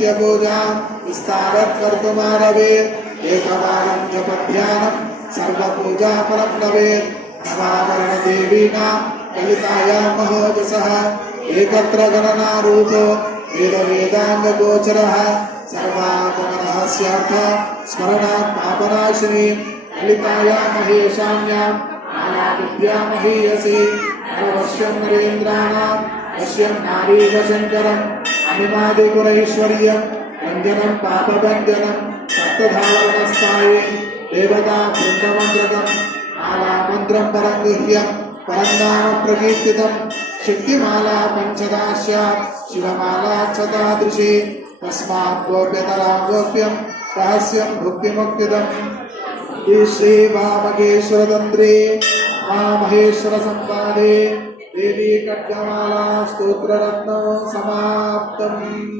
नित्यपूजां विस्तारत् कर्तुमारभे एकवारं जपध्यानं सर्वपूजाफलं लभेत् नवावरणदेवीनां ललितायां महोजसः एकत्र गणनारूपो वेदाङ्गगोचरः सर्वागमरहस्यार्थ स्मरणात् पापनाशिनी ललितायां महेशान्यां विद्यामहीयसी नवश्यं नरेन्द्राणां वश्यं नारीवशङ्करम् अनिमादिगुणैश्वर्यं रञ्जनं पापभञ्जनं सप्तधावरणस्थायी देवता वृन्दमन्त्रकं मालामन्त्रं परं गुह्यं परन्नाम प्रकीर्तितं शक्तिमाला पञ्चदास्या शिवमाला शतादृशी तस्मात् गोप्यतरा गोप्यं रहस्यं भुक्तिमुक्तिदम् श्री वामकेश्वरतन्त्रे महामहेश्वर संवादे देवी खड्गमाला स्तोत्ररत्न समाप्तम्।